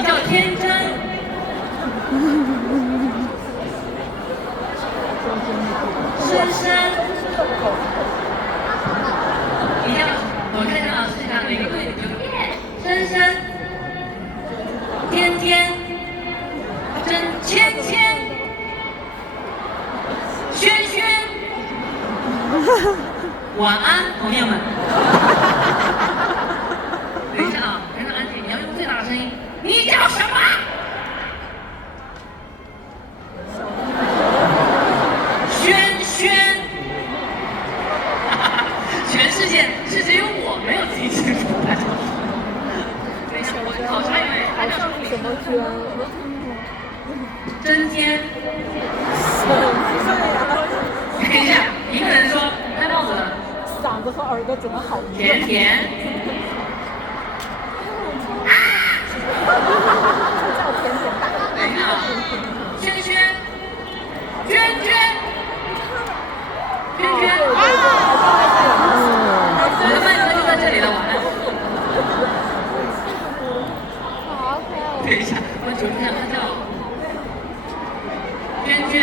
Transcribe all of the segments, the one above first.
你叫天真。深深，你叫，我看一下啊，试一下哪个对你就耶。深深，天天，真芊芊，轩轩，晚安，朋友们。等一下啊，非常安静，你要用最大的声音。你叫什么？全世界是只有我没有记清楚来。等一下，我考察一位，他叫什么名字？真天。等一下，一个人说戴帽子的，嗓子和耳朵怎么好？甜甜。叫甜甜吧。等一下啊，轩轩，娟娟，娟娟。我的麦克就在这里了，晚安。等一下，我求一下，他叫娟娟。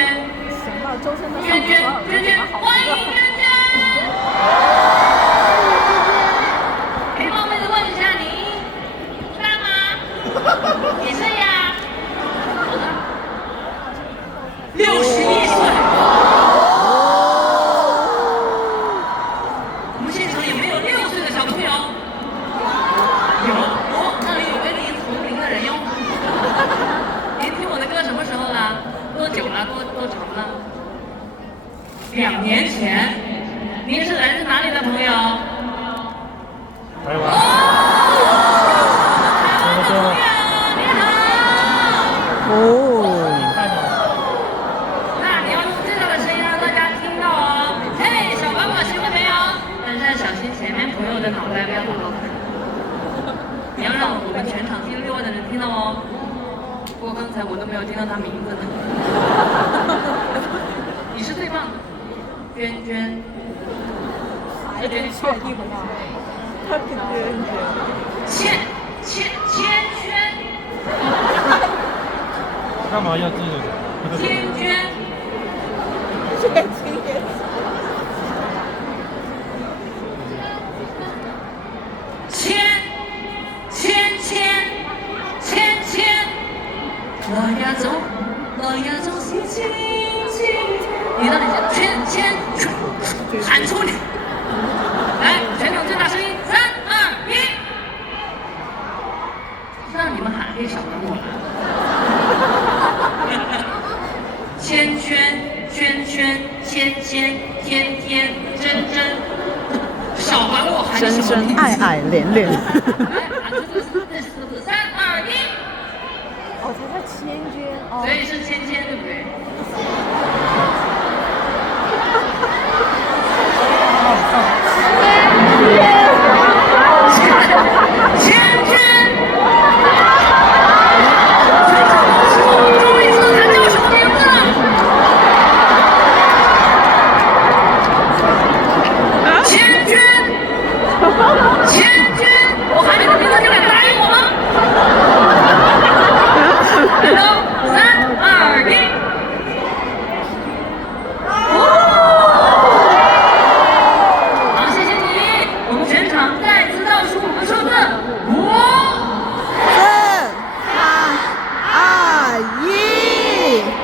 娟娟，娟娟，欢迎娟娟。可以冒昧的问一下您大吗？几岁呀？61岁。我们现场有没有6岁的小朋友？有，哦，那里有跟您同龄的人哟。您听我的歌什么时候了？多久了？多长了？2年前。您是来自哪里的朋友？台湾。台湾的朋友，你好。那你要用最大的声音让大家听到哦。嘿，小宝宝学会没有？但是小心前面朋友的脑袋不要打到。你要让我们全场听6位的人听到哦。不过刚才我都没有听到他名字呢。你是最棒的，娟娟。还真确定了。他肯定。芊芊，干嘛要记这个？天娟，芊，我要走西青青。你到底是芊，喊出你！来，全场最大声音，3、2、1，让你们喊可以少管我了。芊芊，天天，真，少管我喊什么名字？爱连。来，喊出这4个字，3、2、1。哦，才叫芊娟。所以是芊芊，对不对？